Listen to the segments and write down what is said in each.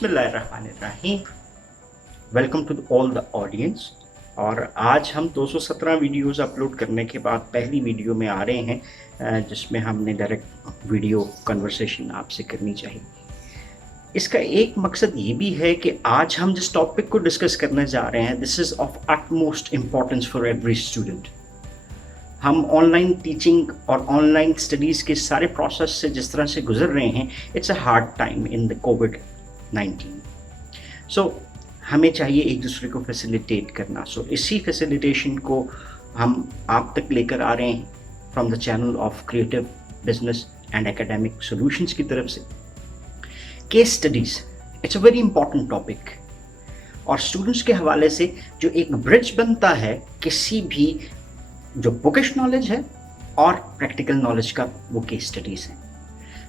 बिस्मिल्लाहिर्रहमानिर्रहीम। Welcome to all the audience. और आज हम 217 वीडियोस अपलोड करने के बाद पहली वीडियो में आ रहे हैं जिसमें हमने डायरेक्ट वीडियो कन्वर्सेशन आपसे करनी चाहिए। इसका एक मकसद ये भी है कि आज हम जिस टॉपिक को डिस्कस करने जा रहे हैं, this is of utmost importance for every student. हम ऑनलाइन टीचिंग और ऑनलाइन स्टडीज़ के सारे प्रोसेस से जिस तरह से गुजर रहे हैं, it's a hard time in the कोविड-19। सो हमें चाहिए एक दूसरे को फैसिलिटेट करना। सो इसी फैसिलिटेशन को हम आप तक लेकर आ रहे हैं from the channel of creative business and academic solutions की तरफ से। Case studies it's a very important topic, और स्टूडेंट्स के हवाले से जो एक ब्रिज बनता है किसी भी जो बुकिश नॉलेज है और प्रैक्टिकल नॉलेज का, वो केस स्टडीज़ हैं।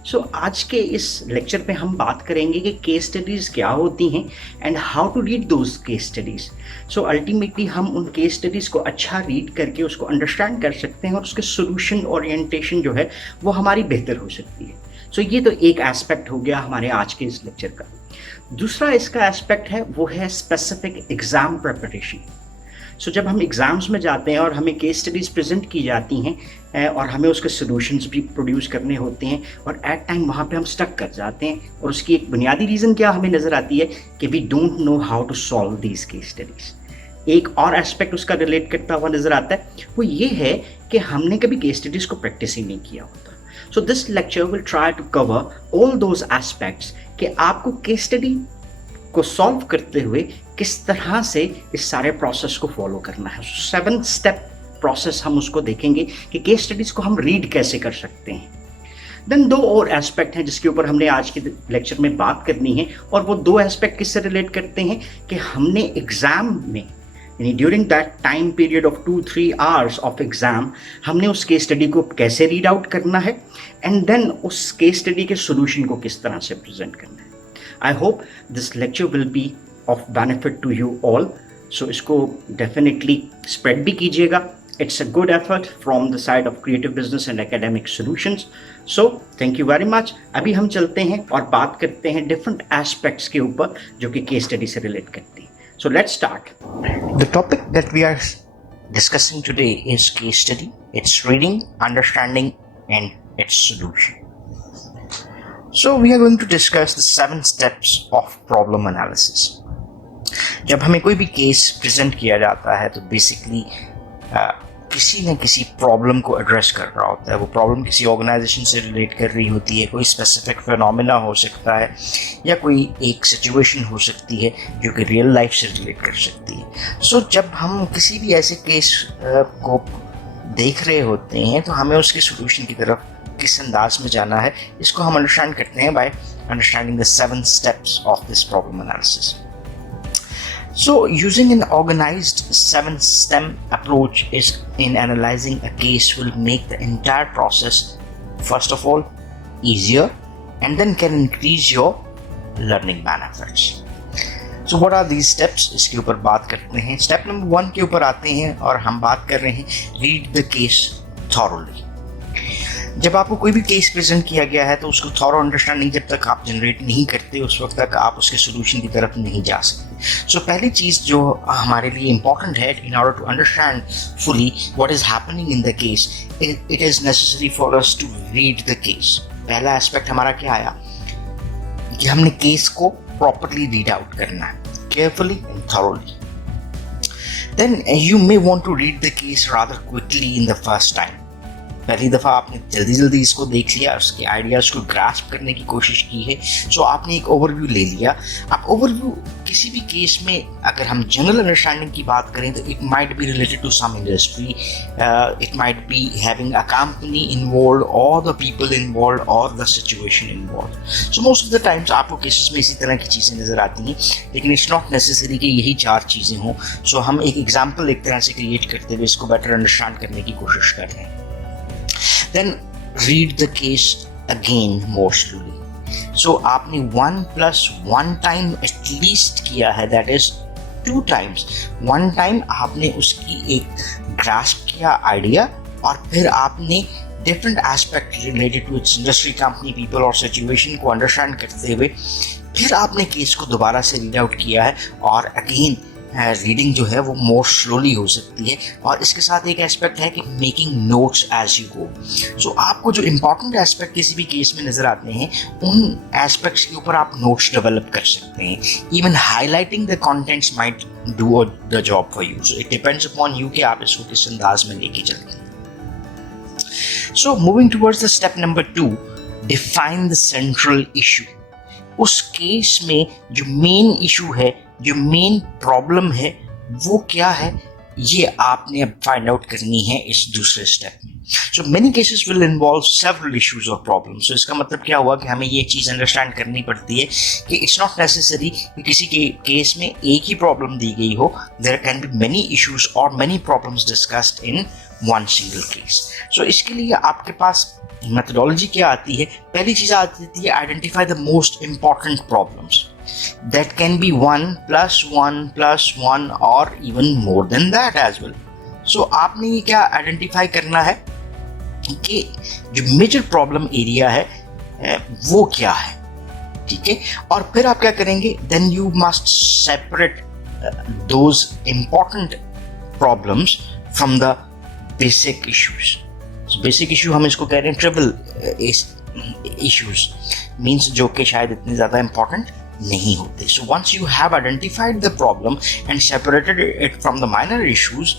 सो आज के इस लेक्चर पे हम बात करेंगे कि केस स्टडीज़ क्या होती हैं and how to read those case studies. So ultimately हम उन केस स्टडीज़ को अच्छा रीड करके उसको अंडरस्टैंड कर सकते हैं और उसके सोल्यूशन ओरिएंटेशन जो है वो हमारी बेहतर हो सकती है। सो ये तो एक एस्पेक्ट हो गया हमारे आज के इस लेक्चर का। दूसरा इसका एस्पेक्ट है वो है स्पेसिफिक एग्ज़ाम प्रिपरेशन। सो जब हम एग्ज़ाम्स में जाते हैं और हमें केस स्टडीज़ प्रेजेंट की जाती हैं और हमें उसके सॉल्यूशंस भी प्रोड्यूस करने होते हैं, और एट टाइम वहाँ पे हम स्टक कर जाते हैं, और उसकी एक बुनियादी रीज़न क्या हमें नज़र आती है कि we don't know how to solve these case studies. एक और एस्पेक्ट उसका रिलेट करता हुआ नज़र आता है, वो ये है कि हमने कभी केस स्टडीज़ को प्रैक्टिस ही नहीं किया होता। So this lecture will try to cover all those aspects कि आपको केस स्टडी को सॉल्व करते हुए किस तरह से इस सारे प्रोसेस को फॉलो करना है। 7 स्टेप प्रोसेस हम उसको देखेंगे कि केस स्टडीज़ को हम रीड कैसे कर सकते हैं। देन 2 और एस्पेक्ट हैं जिसके ऊपर हमने आज के लेक्चर में बात करनी है, और वो 2 एस्पेक्ट किससे रिलेट करते हैं कि हमने एग्ज़ाम में यानी during that time period of 2-3 hours of exam हमने उस केस स्टडी को कैसे रीड आउट करना है, एंड देन उस केस स्टडी के सोल्यूशन को किस तरह से प्रेजेंट करना है। I hope this lecture will be of benefit to you all. So इसको definitely spread भी कीजिएगा. It's a good effort from the side of Creative Business and Academic Solutions. So thank you very much. अभी हम चलते हैं और बात करते हैं different aspects के ऊपर जो कि case study से relate करती हैं. So let's start. The topic that we are discussing today is case study. It's reading, understanding, and its solution. So we are going to discuss the 7 steps of problem analysis. जब हमें कोई भी case present किया जाता है तो basically किसी न किसी प्रॉब्लम को एड्रेस कर रहा होता है। वो प्रॉब्लम किसी ऑर्गेनाइजेशन से रिलेट कर रही होती है, कोई स्पेसिफिक फिनोमेना हो सकता है, या कोई एक सिचुएशन हो सकती है जो कि रियल लाइफ से रिलेट कर सकती है। सो जब हम किसी भी ऐसे केस को देख रहे होते हैं तो हमें उसके सोल्यूशन की तरफ किस अंदाज में जाना है, इसको हम अंडरस्टैंड करते हैं by understanding the 7 steps of this problem analysis. So using an organized 7-step approach is in analyzing a case will make the entire process first of all easier and then can increase your learning benefits. So what are these steps? इसके ऊपर बात करते हैं। Step number 1 के ऊपर आते हैं और हम बात कर रहे हैं read the case thoroughly. जब आपको कोई भी केस प्रेजेंट किया गया है तो उसको थॉरो अंडरस्टैंडिंग जब तक आप जनरेट नहीं करते उस वक्त तक आप उसके सोल्यूशन की तरफ नहीं जा सकते। सो पहली चीज़ जो हमारे लिए इम्पॉर्टेंट है, in order to understand fully what is happening in the case, it is necessary for us to read the case. पहला एस्पेक्ट हमारा क्या आया कि हमने केस को प्रॉपरली रीड आउट करना है, carefully and thoroughly. Then you may want to read the case rather quickly in the first time. पहली दफ़ा आपने जल्दी इसको देख लिया, उसके आइडियाज़ को ग्रास्प करने की कोशिश की है, सो आपने एक ओवरव्यू ले लिया। आप ओवरव्यू किसी भी केस में अगर हम जनरल अंडरस्टैंडिंग की बात करें तो it might be related to some industry, it might be having a company involve और द पीपल इन्वॉल्व और the situation involve. So most of the times आपको केसेस में इसी तरह की चीज़ें नज़र आती हैं, लेकिन इट्स नॉट नेसेसरी कि यही 4 चीज़ें हों। सो हम एक एग्जाम्पल एक तरह से क्रिएट करते हुए इसको बेटर अंडरस्टैंड करने की कोशिश कर रहे हैं। Then read the case again more slowly. So आपने 1+1 time at least किया है, that is 2 times. 1 time आपने उसकी एक grasp किया आइडिया और फिर आपने different aspect related to its industry, company, people और situation को understand करते हुए फिर आपने केस को दोबारा से रीड आउट किया है और अगेन रीडिंग जो है वो मोर स्लोली हो सकती है। और इसके साथ एक एस्पेक्ट है कि making notes as you go. So आपको जो इंपॉर्टेंट एस्पेक्ट किसी भी केस में नजर आते हैं उन एस्पेक्ट्स के ऊपर आप नोट्स डेवलप कर सकते हैं। Even highlighting the contents might do the job for you. So it depends upon you कि आप इसको किस अंदाज में लेके चलते हैं। So moving towards the step number 2, define the central issue. उस केस में जो मेन इशू है, जो मेन प्रॉब्लम है, वो क्या है, ये आपने अब फाइंड आउट करनी है इस दूसरे स्टेप में। So many cases will involve several issues और प्रॉब्लम्स। सो इसका मतलब क्या हुआ कि हमें ये चीज़ अंडरस्टैंड करनी पड़ती है कि इट्स नॉट नेसेसरी कि किसी के केस में एक ही प्रॉब्लम दी गई हो। There can be many issues और many problems discussed in one single case. So इसके लिए आपके पास मेथोडोलॉजी क्या आती है? पहली चीज आती है identify the most important problems that can be 1 + 1 + 1 और even more than that as well. So आपने ये क्या आइडेंटिफाई करना है कि जो मेजर प्रॉब्लम एरिया है वो क्या है, ठीक है। और फिर आप क्या करेंगे, then you must separate those important problems from the basic issues. Basic issue हम इसको कह रहे हैं ट्रिबल इश्यूज, मीन्स जो कि शायद इतने ज़्यादा इंपॉर्टेंट नहीं होते। So once you have identified the problem and separated it from the minor issues,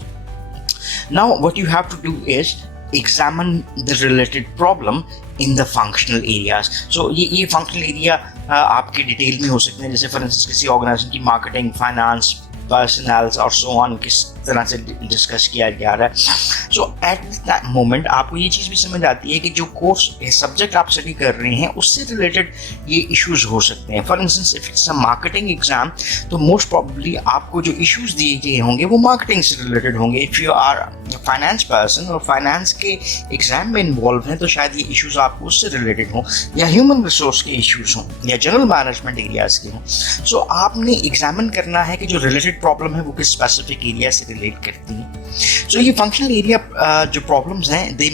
now what you have to do is examine the related problem in the functional areas. So ये functional area आपके detail में हो सकते हैं, जैसे for instance किसी organisation की marketing, finance, personnels और सो ऑन किस तरह से डिस्कस किया जा रहा है। सो एट दैट मोमेंट आपको ये चीज़ भी समझ आती है कि जो कोर्स सब्जेक्ट आप स्टडी कर रहे हैं उससे रिलेटेड ये इश्यूज हो सकते हैं। For instance if it's a marketing exam, तो मोस्ट प्रॉब्ली आपको जो इश्यूज दिए गए होंगे वो मार्केटिंग से रिलेटेड होंगे। If you are finance person और फाइनेंस के एग्जाम में इन्वॉल्व हैं, तो शायद ये इश्यूज आपको उससे रिलेटेड हों, या ह्यूमन रिसोर्स के इश्यूज हों, या जनरल मैनेजमेंट एरियाज के हों। सो आपने एग्जामिन करना है कि जो रिलेटेड प्रॉब्लम है वो किस स्पेसिफिक एरिया से रिलेट करती है। सो ये फंक्शनल एरिया जो प्रॉब्लम्स हैं, दे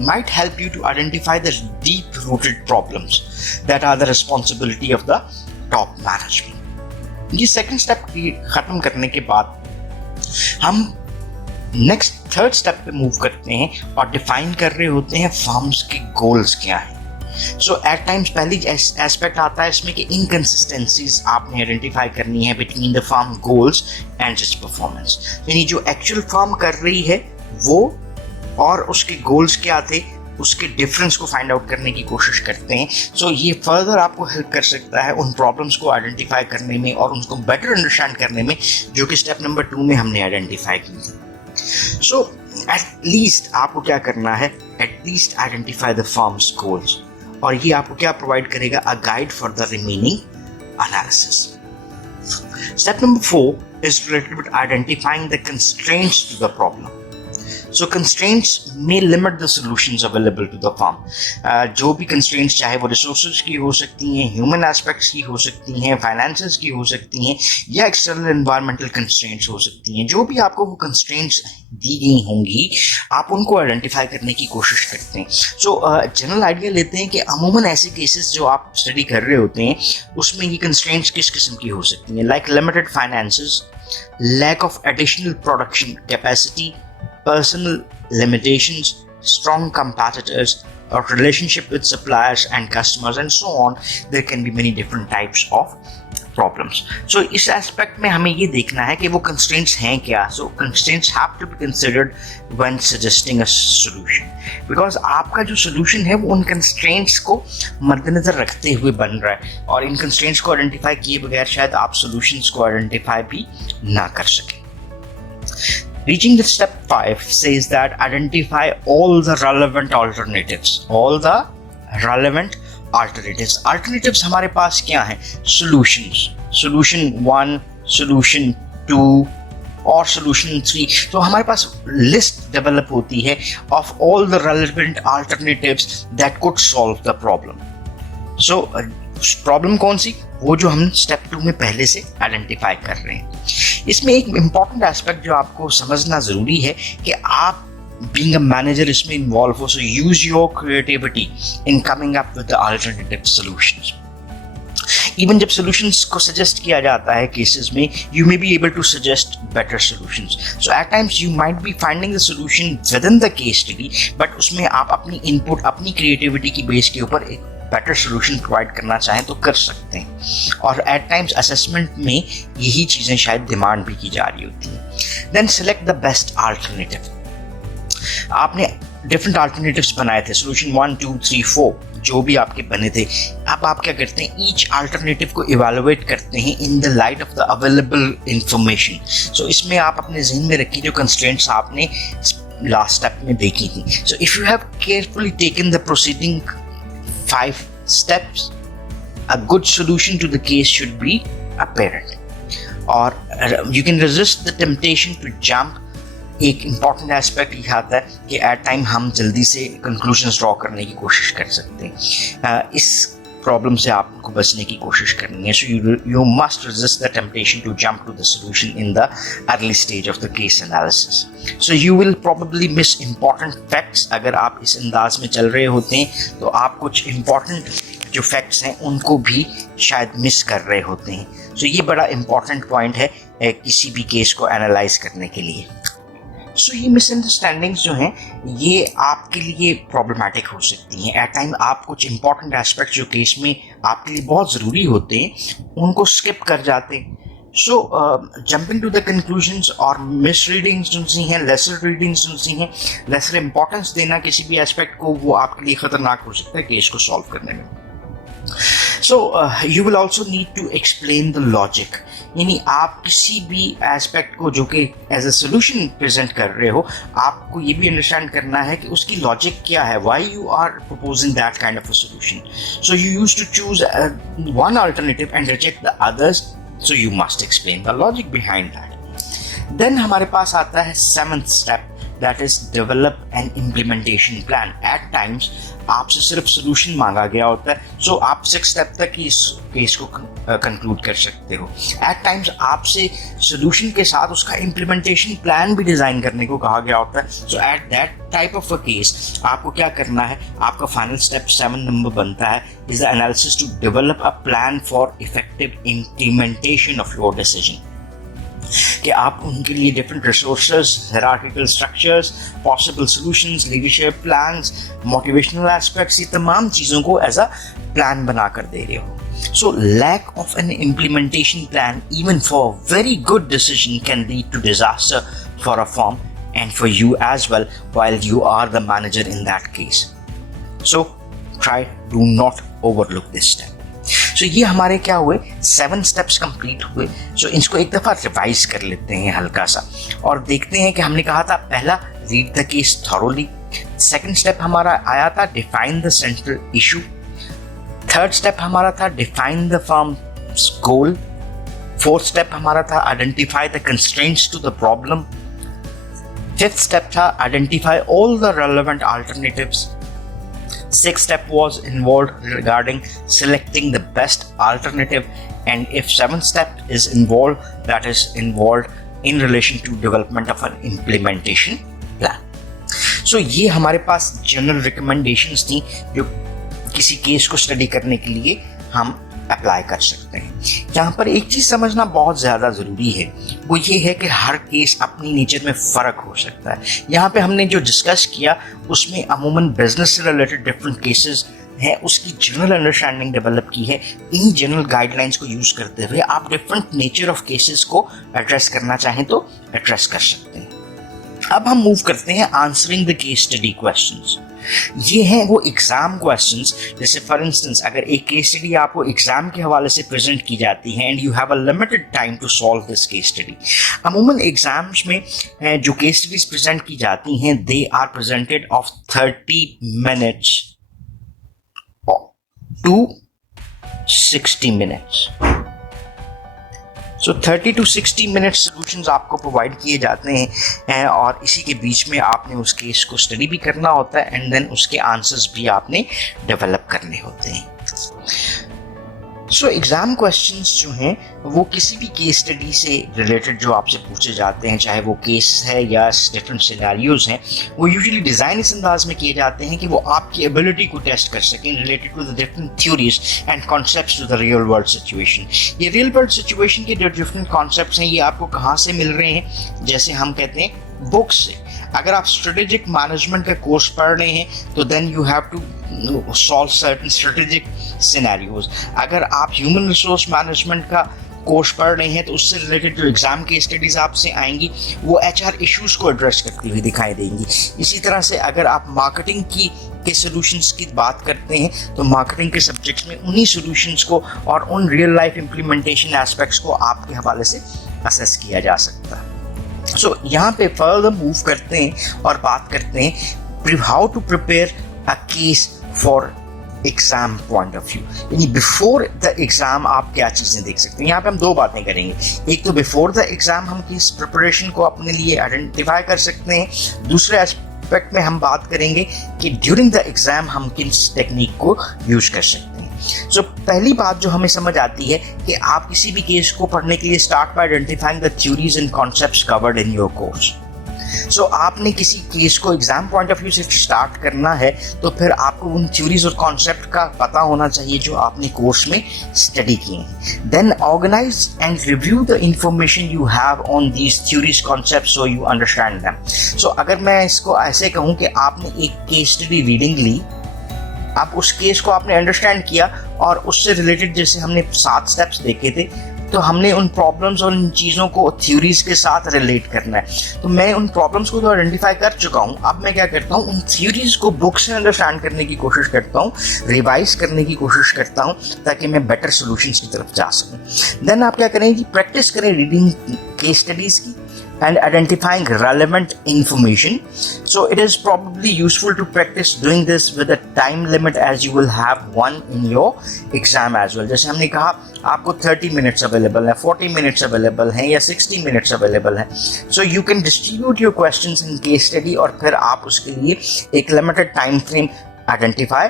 might help you to identify the deep rooted problems that are the responsibility of the top management. ये सेकंड स्टेप खत्म करने के बाद हम नेक्स्ट थर्ड स्टेप पे मूव करते हैं और डिफाइन कर रहे होते हैं फर्म्स के गोल्स क्या हैं। सो एट टाइम्स पहली एस्पेक्ट आता है इसमें कि इनकंसिस्टेंसीज आपने आइडेंटिफाई करनी है between the firm goals and it's performance. यानी जो एक्चुअल फर्म कर रही है वो और उसके गोल्स क्या थे, उसके डिफरेंस को फाइंड आउट करने की कोशिश करते हैं। सो ये फर्दर आपको हेल्प कर सकता है उन प्रॉब्लम्स को आइडेंटिफाई करने में और उनको बेटर अंडरस्टैंड करने में, जो कि स्टेप नंबर 2 में हमने आइडेंटिफाई की थी। सो एट लीस्ट आपको क्या करना है, at least identify the firm's goals, और ये आपको क्या प्रोवाइड करेगा, a guide for the remaining analysis. Step number 4 is related with identifying the constraints to the problem. So constraints may limit the solutions available to the firm. जो भी constraints चाहे वो resources की हो सकती हैं, human aspects की हो सकती हैं, finances की हो सकती हैं, या external environmental constraints हो सकती हैं। जो भी आपको वो constraints दी गई होंगी, आप उनको आइडेंटिफाई करने की कोशिश करते हैं। सो जनरल आइडिया लेते हैं कि अमूमन ऐसे केसेस जो आप स्टडी कर रहे होते हैं उसमें ये कंस्ट्रेंट्स किस किस्म की हो सकती हैं, like limited finances, lack of additional production capacity, personal limitations, strong competitors, or relationship with suppliers and customers, and so on. There can be many different types of problems. So इस aspect में हमें ये देखना है कि वो constraints हैं क्या. So constraints have to be considered when suggesting a solution, because आपका जो solution है वो उन constraints को मद्देनजर रखते हुए बन रहा है, और इन constraints को identify किए बगैर शायद आप solutions को identify भी ना कर सकें. Reaching the step 5 says that identify all the relevant alternatives. All the relevant alternatives. Alternatives हमारे पास क्या हैं? Solutions. Solution 1, Solution 2 और Solution 3. तो हमारे पास list develop होती है of all the relevant alternatives that could solve the problem. So problem कौन सी? वो जो हम स्टेप 2 में पहले से आइडेंटिफाई कर रहे हैं. इसमें एक इम्पॉर्टेंट एस्पेक्ट जो आपको समझना जरूरी है कि आप बीइंग अ मैनेजर इसमें इन्वॉल्व हो, so use your creativity in coming up with the alternative solutions. Even जब सॉल्यूशंस को सजेस्ट किया जाता है केसेस में, you may be able to suggest better solutions. So at times you might be finding the solution within the case study, but उसमें आप अपनी input, अपनी क्रिएटिविटी की बेस के ऊपर एक बेटर सॉल्यूशन प्रोवाइड करना चाहें तो कर सकते हैं. और एट टाइम्स असेसमेंट में यही चीज़ें शायद डिमांड भी की जा रही होती हैं. Then select the best alternative. आपने डिफरेंट अल्टरनेटिव्स बनाए थे, सोल्यूशन 1, 2, 3, 4 जो भी आपके बने थे. अब आप क्या करते हैं, ईच अल्टरनेटिव को इवेलुएट करते हैं in the light of the available information. So इसमें आप अपने जहन में रखिए जो कंस्ट्रेंट्स आपने लास्ट स्टेप में देखी थी. So if you have carefully taken the proceeding 5 steps, a good solution to the case should be apparent. Or you can resist the temptation to jump. एक इम्पॉर्टेंट एस्पेक्ट ये आता है कि at time हम जल्दी से कंक्लूजन्स ड्रॉ करने की कोशिश कर सकते हैं. इस प्रॉब्लम से आपको बचने की कोशिश करनी है. So you must resist the temptation to jump to the solution in the early stage of the case analysis. So you will probably miss important facts. अगर आप इस अंदाज में चल रहे होते हैं तो आप कुछ इम्पॉर्टेंट जो फैक्ट्स हैं उनको भी शायद मिस कर रहे होते हैं. सो ये बड़ा इम्पॉर्टेंट पॉइंट है किसी भी केस को एनालाइज करने के लिए. सो ये मिसअंडरस्टैंडिंग्स जो हैं ये आपके लिए प्रॉब्लमैटिक हो सकती हैं. एट टाइम आप कुछ इंपॉर्टेंट एस्पेक्ट जो केस में आपके लिए बहुत ज़रूरी होते हैं उनको स्किप कर जाते हैं. सो जंपिंग टू द कंक्लूजन्स और मिस रीडिंग्स जो सी हैं, लेसर रीडिंग्स जो सी हैं, लेसर इंपॉर्टेंस देना किसी भी एस्पेक्ट को, वो आपके लिए ख़तरनाक हो सकता है केस को सॉल्व करने में. So you will also need to explain the logic. यानी आप किसी भी एस्पेक्ट को जो कि एज अ सोल्यूशन प्रेजेंट कर रहे हो, आपको ये भी अंडरस्टैंड करना है कि उसकी लॉजिक क्या है, why you are proposing that kind of a solution. So you use to choose one alternative and reject the others, so you must explain the logic behind that. Then हमारे पास आता है 7th step, that is develop an implementation plan. At times आपसे सिर्फ solution मांगा गया होता है, सो आप 6 स्टेप तक ही इस केस को कंक्लूड कर सकते हो. एट टाइम्स आपसे सोल्यूशन के साथ उसका इम्प्लीमेंटेशन प्लान भी डिज़ाइन करने को कहा गया होता है. So at that type of a case आपको क्या करना है, आपका फाइनल स्टेप 7 नंबर बनता है, is the analysis to develop a plan for effective implementation of your decision. कि आप उनके लिए different resources, hierarchical structures, possible solutions, leadership plans, motivational aspects, ये तमाम चीज़ों को एज अ प्लान बना कर दे रहे हो. So lack of an implementation plan even for very good decision can lead to disaster for a firm and for you as well while you are the manager in that case. So do not overlook this step. So ये हमारे क्या हुए, 7 steps complete हुए. So इसको एक दफ़ा revise कर लेते हैं हल्का सा और देखते हैं कि हमने कहा था पहला read the case thoroughly. Second step हमारा आया था define the central issue. Third step हमारा था define the firm's goal. Fourth step हमारा था identify the constraints to the problem. Fifth step था identify all the relevant alternatives. Sixth step was involved regarding selecting the best alternative, and if 7th step is involved, that is involved in relation to development of an implementation plan. So ये हमारे पास general recommendations थी जो किसी case को study करने के लिए हम अप्लाई कर सकते हैं. यहाँ पर एक चीज़ समझना बहुत ज़्यादा ज़रूरी है, वो ये है कि हर केस अपनी नेचर में फ़र्क हो सकता है. यहाँ पे हमने जो डिस्कस किया उसमें अमूमन बिजनेस से रिलेटेड डिफरेंट केसेस हैं, उसकी जनरल अंडरस्टैंडिंग डेवलप की है. इन्हीं जनरल गाइडलाइंस को यूज़ करते हुए आप डिफरेंट नेचर ऑफ केसेस को एड्रेस करना चाहें तो एड्रेस कर सकते हैं. अब हम मूव करते हैं answering the case study questions. ये हैं वो एग्जाम क्वेश्चंस. जैसे फॉर इंस्टेंस अगर एक केस स्टडी आपको एग्जाम के हवाले से प्रेजेंट की जाती है and you have a limited time to solve this case study. अमूमन एग्जाम्स में जो केस स्टडीज प्रेजेंट की जाती हैं they are presented of 30 minutes to 60 minutes. So 30 to 60 minute solutions आपको प्रोवाइड किए जाते हैं और इसी के बीच में आपने उस केस को स्टडी भी करना होता है एंड देन उसके आंसर्स भी आपने डेवलप करने होते हैं. सो एग्ज़ाम क्वेश्चंस जो हैं वो किसी भी केस स्टडी से रिलेटेड जो आपसे पूछे जाते हैं, चाहे वो केस है या डिफरेंट सिनेरियोज हैं, वो यूजुअली डिज़ाइन इस अंदाज में किए जाते हैं कि वो आपकी एबिलिटी को टेस्ट कर सकें related to the different theories and concepts to the real world situation. ये रियल वर्ल्ड सिचुएशन के जो डिफरेंट कॉन्सेप्ट्स हैं ये आपको कहाँ से मिल रहे हैं? जैसे हम कहते हैं बुक्स से। अगर आप स्ट्रेटेजिक मैनेजमेंट का कोर्स पढ़ रहे हैं तो then you have to solve certain strategic scenarios. अगर आप ह्यूमन रिसोर्स मैनेजमेंट का कोर्स पढ़ रहे हैं तो उससे रिलेटेड जो एग्जाम की स्टडीज आपसे आएंगी वो एचआर इश्यूज को एड्रेस करती हुई दिखाई देंगी। इसी तरह से अगर आप मार्केटिंग के सॉल्यूशंस की बात करते हैं तो मार्केटिंग के सब्जेक्ट्स में उन्हीं सॉल्यूशंस को और उन रियल लाइफ इम्प्लीमेंटेशन एस्पेक्ट्स को आपके हवाले से असेस किया जा सकता है। सो यहाँ पे फर्दर मूव करते हैं और बात करते हैं how to prepare a case for exam point of view. यानी बिफोर द एग्जाम आप क्या चीज़ें देख सकते हैं। यहाँ पे हम दो बातें करेंगे। एक तो बिफोर द एग्जाम हम किस प्रिपरेशन को अपने लिए आइडेंटिफाई कर सकते हैं। दूसरे एस्पेक्ट में हम बात करेंगे कि ड्यूरिंग द एग्जाम हम किस टेक्निक को यूज कर सकते हैं। सो पहली बात जो हमें समझ आती है कि आप किसी भी केस को पढ़ने के लिए start by identifying the theories and concepts covered in your course. So आपने किसी केस को एग्जाम पॉइंट ऑफ व्यू से स्टार्ट करना है तो फिर आपको उन थ्योरीज और कॉन्सेप्ट का पता होना चाहिए जो आपने कोर्स में स्टडी किए हैं। Then organise and review the information you have on these theories concept so you understand them. So अगर मैं इसको ऐसे कहूँ कि आपने एक केस स्टडी रीडिंग ली, आप उस केस को आपने अंडरस्टैंड किया और उससे रिलेटेड जैसे हमने 7 स्टेप्स देखे थे तो हमने उन प्रॉब्लम्स और इन चीज़ों को थ्योरीज के साथ रिलेट करना है। तो मैं उन प्रॉब्लम्स को तो आइडेंटिफाई कर चुका हूँ, अब मैं क्या करता हूँ उन थ्योरीज को बुक से अंडरस्टैंड करने की कोशिश करता हूँ, रिवाइज करने की कोशिश करता हूँ ताकि मैं बेटर सोल्यूशंस की तरफ जा सकूँ। देन आप क्या करें कि प्रैक्टिस करें रीडिंग केस स्टडीज़ की and identifying relevant information. So it is probably useful to practice doing this with a time limit as you will have one in your exam as well. जैसे हमने कहा आपको 30 minutes available है, 40 minutes available हैं या 60 minutes available है। So you can distribute your questions in case study और फिर आप उसके लिए एक limited time frame identify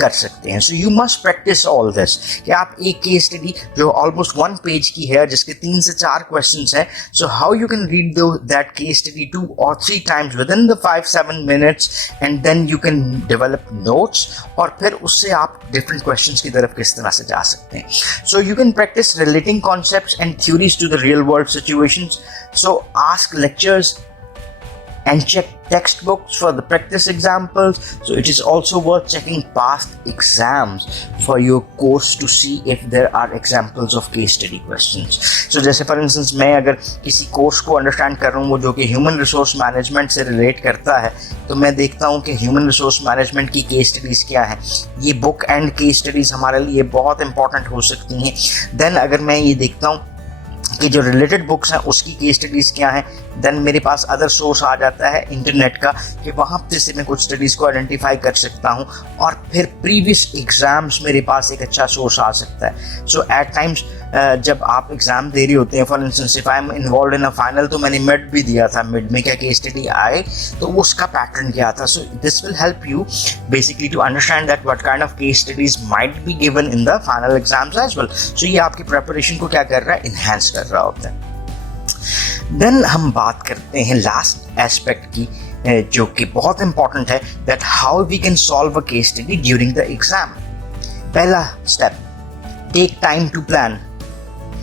कर सकते हैं। So you must practice all this कि आप एक केस स्टडी जो ऑलमोस्ट 1 पेज की है जिसके 3 से 4 क्वेश्चंस हैं, so how you can read that case study 2 or 3 times within the 5-7 minutes and then you can develop notes और फिर उससे आप डिफरेंट क्वेश्चंस की तरफ किस तरह से जा सकते हैं। So you can practice relating concepts and theories to the real world situations. So ask lectures and check textbooks for the practice examples. So it is also worth checking past exams for your course to see if there are examples of case study questions. So जैसे for instance मैं अगर किसी course को understand कर रहा हूँ जो कि ह्यूमन रिसोर्स मैनेजमेंट से रिलेट करता है तो मैं देखता हूँ कि ह्यूमन रिसोर्स मैनेजमेंट की केस स्टडीज़ क्या है। ये बुक एंड केस स्टडीज़ हमारे लिए बहुत इंपॉर्टेंट हो सकती हैं। देन अगर मैं ये देखता हूँ कि जो रिलेटेड बुक्स हैं उसकी केस स्टडीज़ क्या हैं, देन मेरे पास अदर सोर्स आ जाता है इंटरनेट का कि वहाँ से मैं कुछ स्टडीज़ को आइडेंटिफाई कर सकता हूँ और फिर प्रीवियस एग्ज़ाम्स मेरे पास एक अच्छा सोर्स आ सकता है। सो एट टाइम्स जब आप एग्ज़ाम दे रही होते हैं, for instance if I am involve in a final तो मैंने मिड भी दिया था, मिड में क्या केस स्टडी आए तो उसका पैटर्न क्या था। So this will help you basically to understand that what kind of case studies might be given in the final exams as well. So ये आपकी प्रिपरेशन को क्या कर रहा है, इन्हेंस कर रहा होता है। देन हम बात करते हैं लास्ट एस्पेक्ट की जो कि बहुत इंपॉर्टेंट है, that how we can solve a case study during the exam. पहला step, take time to plan.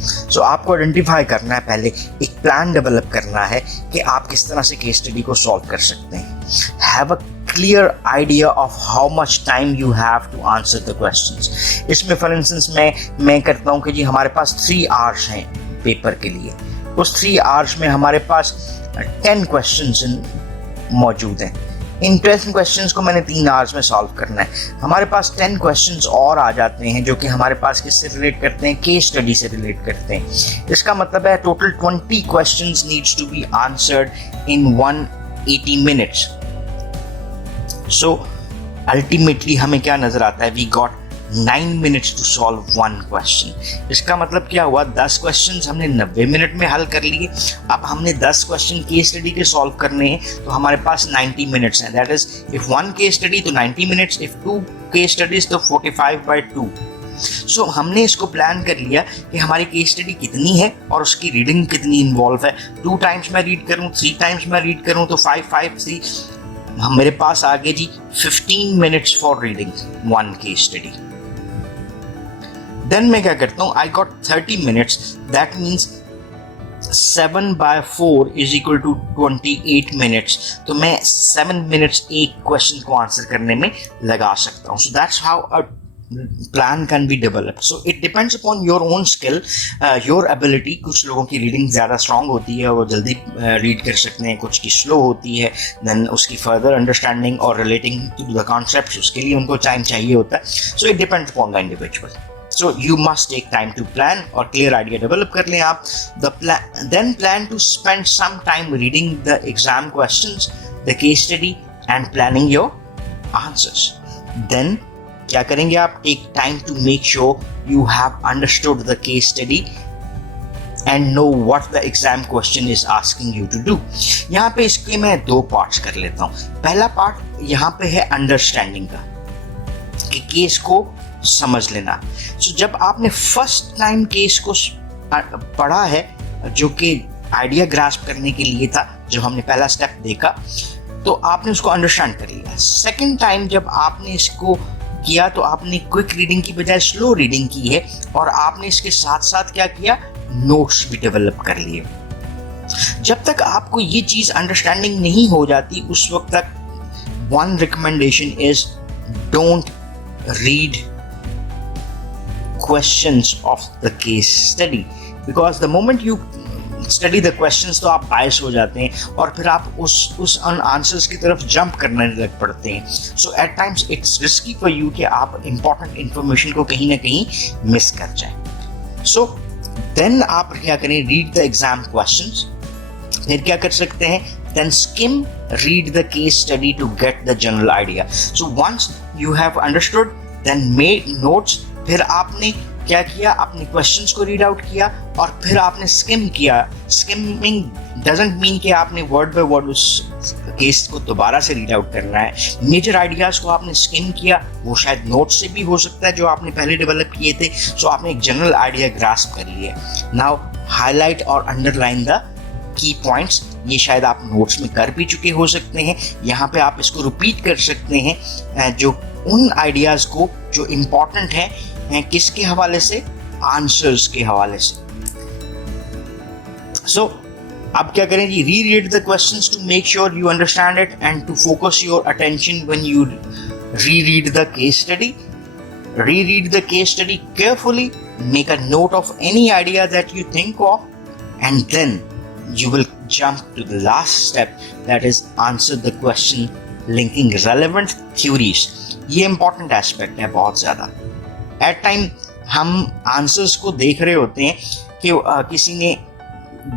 So आपको आइडेंटिफाई करना है, पहले एक प्लान डेवलप करना है कि आप किस तरह से केस स्टडी को सॉल्व कर सकते हैं। Have a clear idea of how much time you have to answer the questions. इसमें फॉर इंस्टेंस मैं करता हूँ कि जी हमारे पास 3 आवर्स हैं पेपर के लिए, उस 3 आवर्स में हमारे पास 10 क्वेश्चंस मौजूद हैं। इन 10 क्वेश्चंस को मैंने 3 आवर्स में सॉल्व करना है। हमारे पास 10 क्वेश्चंस और आ जाते हैं जो कि हमारे पास किससे रिलेट करते हैं, केस स्टडी से रिलेट करते हैं। इसका मतलब है total 20 questions needs to be answered in 180 minutes. So ultimately हमें क्या नजर आता है, we got 9 minutes to solve 1 question. इसका मतलब क्या हुआ, 10 क्वेश्चंस हमने 90 मिनट में हल कर लिए। अब हमने 10 क्वेश्चन केस स्टडी के सॉल्व करने हैं तो हमारे पास 90 मिनट्स हैं। That is if 1 case study तो 90 मिनट्स, इफ 2 केस स्टडीज तो 45/2। सो हमने इसको प्लान कर लिया कि हमारी केस स्टडी कितनी है और उसकी रीडिंग कितनी इन्वॉल्व है। 2 टाइम्स मैं रीड करूँ, 3 टाइम्स मैं रीड करूँ तो 5 5 3 हम मेरे पास आ गए जी 15 minutes for reading 1 case study. Then मैं क्या करता हूँ, I got 30 minutes, that means 7/4 is equal to 28 minutes. तो मैं 7 मिनट्स एक क्वेश्चन को आंसर करने में लगा सकता हूँ। So that's how a plan can be developed. So it depends upon your own skill, your ability. कुछ लोगों की रीडिंग ज़्यादा स्ट्रांग होती है, वो जल्दी रीड कर सकते हैं, कुछ की स्लो होती है। देन उसकी फर्दर अंडरस्टैंडिंग और रिलेटिंग टू द कॉन्सेप्ट, उसके लिए उनको टाइम चाहिए होता है। So it depends upon the individual. So you must take time to plan और clear idea develop कर लें आप। Then plan to spend some time reading the exam questions, the case study and planning your answers. Then क्या करेंगे आप, take time to make sure you have understood the case study and know what the exam question is asking you to do. यहाँ पे इसके मैं 2 parts कर लेता हूँ। पहला पार्ट यहाँ पे है अंडरस्टैंडिंग का, कि केस को समझ लेना। सो जब आपने फर्स्ट टाइम केस को पढ़ा है, जो कि आइडिया ग्रास्प करने के लिए था, जब हमने पहला स्टेप देखा, तो आपने उसको अंडरस्टैंड कर लिया। सेकंड टाइम जब आपने इसको किया तो आपने क्विक रीडिंग की बजाय स्लो रीडिंग की है, और आपने इसके साथ साथ क्या किया, नोट्स भी डेवलप कर लिए। जब तक आपको ये चीज अंडरस्टैंडिंग नहीं हो जाती, उस वक्त तक one recommendation is don't read questions of the case study, because the moment you study the questions तो आप bias हो जाते हैं और फिर आप उस आंसर्स की तरफ जंप करने लग पड़ते हैं। So at times it's risky for you कि आप important information को कहीं ना कहीं मिस कर जाएं। So then आप क्या करें, read the exam questions। फिर क्या कर सकते हैं, then skim read the case study to get the general idea. So once you have understood, then made notes। फिर आपने क्या किया, अपने क्वेश्चंस को रीड आउट किया और फिर आपने स्किम किया। स्किमिंग डजंट मीन कि आपने वर्ड बाय वर्ड उस केस को दोबारा से रीड आउट करना है। मेजर आइडियाज को आपने स्किम किया, वो शायद नोट से भी हो सकता है जो आपने पहले डेवलप किए थे। सो आपने एक जनरल आइडिया ग्रास्प कर लिया। नाउ हाईलाइट और अंडरलाइन द की पॉइंट्स, ये शायद आप नोट्स में कर भी चुके हो सकते हैं। यहाँ पे आप इसको रिपीट कर सकते हैं, जो उन आइडियाज को जो इम्पोर्टेंट हैं, किसके हवाले से, आंसर्स के हवाले से। सो अब क्या करें जी, reread the questions to make sure you understand it and to focus your attention when you reread the case study. Reread the case study carefully, make a note of any idea that you think of, and then you will jump to the last step, that is answer the question linking relevant theories. ये important aspect है बहुत ज़्यादा। At time हम answers को देख रहे होते हैं कि किसी ने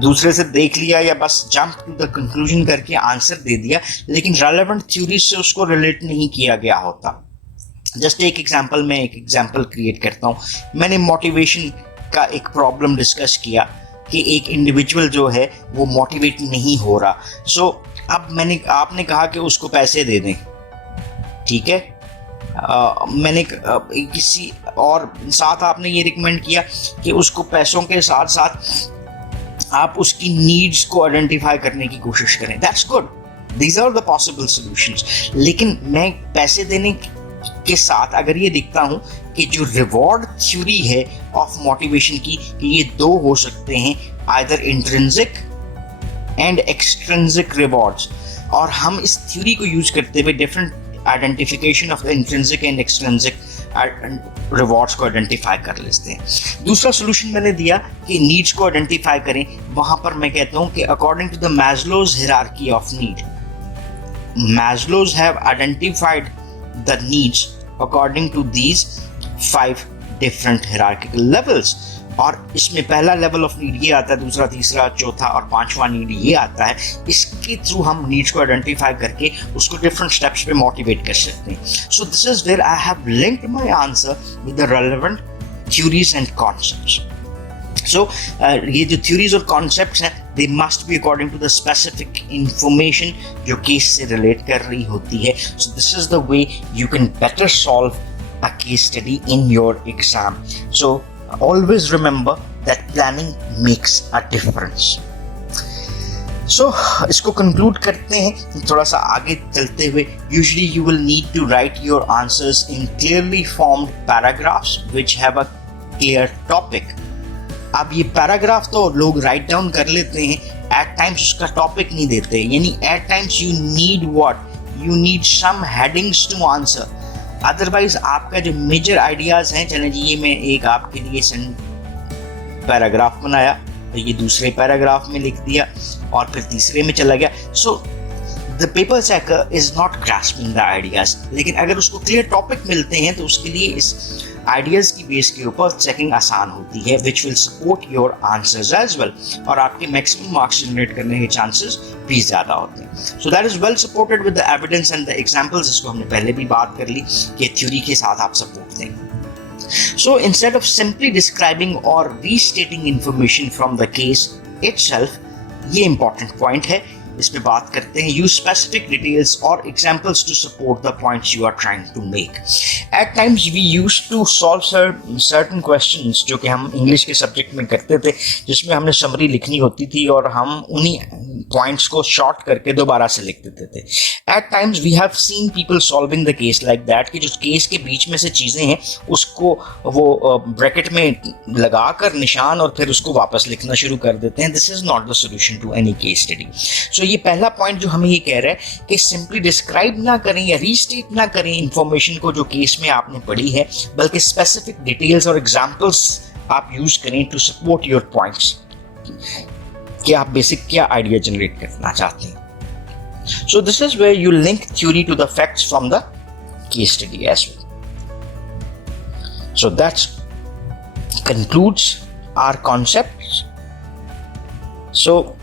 दूसरे से देख लिया या बस jump to the conclusion करके आंसर दे दिया, लेकिन relevant theories से उसको relate नहीं किया गया होता। जस्ट एक एग्जाम्पल, मैं एक एग्जाम्पल क्रिएट करता हूँ। मैंने मोटिवेशन का एक प्रॉब्लम डिस्कस किया कि एक इंडिविजुअल जो है वो मोटिवेट नहीं हो रहा। सो अब आपने कहा कि उसको पैसे दे दें, ठीक है। मैंने किसी और साथ आपने ये रिकमेंड किया कि उसको पैसों के साथ साथ आप उसकी नीड्स को आइडेंटिफाई करने की कोशिश करें। That's good, these are the possible solutions. लेकिन मैं पैसे देने के साथ अगर ये दिखता हूं कि जो रिवॉर्ड थ्योरी है ऑफ मोटिवेशन की, कि ये 2 हो सकते हैं, either intrinsic and extrinsic rewards, और हम इस थ्योरी को यूज करते हुए different identification of the intrinsic and extrinsic rewards को आइडेंटिफाई कर लेते हैं। दूसरा सोल्यूशन मैंने दिया कि नीड्स को आइडेंटिफाई करें। वहां पर मैं कहता हूं कि according to the Maslow's hierarchy of need, Maslow's have identified the needs according to these 5 different hierarchical levels। और इसमें पहला लेवल ऑफ नीड ये आता है, दूसरा, तीसरा, चौथा और 5वां नीड ये आता है। इसके थ्रू हम नीड्स को आइडेंटिफाई करके उसको डिफरेंट स्टेप्स पे मोटिवेट कर सकते हैं। So this is where I have linked my answer with the relevant theories and concepts. So ये जो थ्योरीज और कॉन्सेप्ट्स हैं, they must be according to the specific information जो केस से रिलेट कर रही होती है। So this is the way you can better solve a case study in your exam. So always remember that planning makes a difference. So इसको conclude करते हैं थोड़ा सा आगे चलते हुए. Usually you will need to write your answers in clearly formed paragraphs which have a clear topic. अब ये पैराग्राफ तो लोग राइट डाउन कर लेते हैं, एट टाइम्स उसका टॉपिक नहीं देते, यानी at times you need what, you need some headings to answer. Otherwise आपका जो मेजर आइडियाज हैं, चलें जी ये मैं एक आपके लिए पैराग्राफ बनाया तो ये दूसरे पैराग्राफ में लिख दिया और फिर तीसरे में चला गया. So the paper checker is not grasping the ideas. लेकिन अगर उसको क्लियर टॉपिक मिलते हैं तो उसके लिए इस आइडियाज की बेस के ऊपर चेकिंग आसान होती है, which will support your answers as well, और आपके मैक्सिमम मार्क्स जनरेट करने के चांसेस भी ज़्यादा होते हैं. So that is well supported with the evidence and the examples. इसको हमने पहले भी बात कर ली कि थ्योरी के साथ आप सपोर्ट देंगे. So instead of simply describing or restating information from the case itself, ये important point है, इस पे बात करते हैं. Use specific details or examples to support the points you are trying to make. At times we used to solve certain questions जो कि हम इंग्लिश के सब्जेक्ट में करते थे, जिसमें हमने समरी लिखनी होती थी और हम उन्हीं पॉइंट्स को शॉर्ट करके दोबारा से लिख देते थे. At times we have seen people solving the case like that कि जो केस के बीच में से चीज़ें हैं उसको वो ब्रैकेट में लगाकर निशान और फिर उसको वापस लिखना शुरू कर देते हैं. This is not the solution to any case study. So ये पहला पॉइंट जो हमें ये कह रहा है कि सिंपली डिस्क्राइब ना करें या रीस्टेट ना करें इंफॉर्मेशन को जो केस में आपने पढ़ी है, बल्कि स्पेसिफिक डिटेल्स और एग्जांपल्स आप यूज करें टू सपोर्ट योर पॉइंट्स कि आप बेसिक क्या आइडिया जनरेट करना चाहते हैं. So this is where you link theory to the facts from the case study as well. So that concludes our concepts. So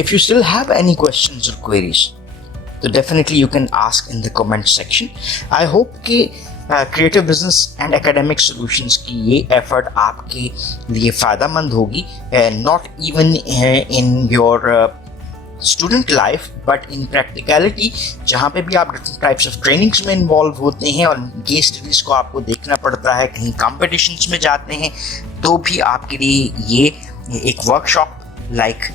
if you still have any questions or queries, so definitely you can ask in the comment section. I hope कि creative business and academic solutions की ये effort आपके लिए फ़ायदेमंद होगी, not even in your student life but in practicality, जहाँ पे भी आप डिफरेंट टाइप्स ऑफ ट्रेनिंग्स में इन्वॉल्व होते हैं और केस स्टडीज़ को आपको देखना पड़ता है, कहीं कॉम्पिटिशन्स में जाते हैं, तो भी आपके लिए ये एक वर्कशॉप लाइक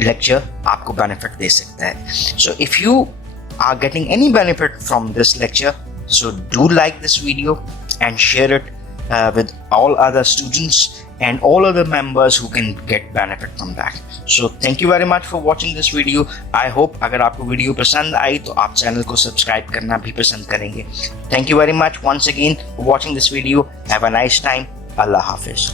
लेक्चर आपको बेनिफिट दे सकता है. So if you are getting any benefit from this lecture, so do like this video and share it with all other students and all other members who can get benefit from that. So thank you very much for watching this video. I hope अगर आपको video पसंद आई तो आप channel को subscribe करना भी पसंद करेंगे. Thank you very much once again for watching this video. Have a nice time. Allah Hafiz.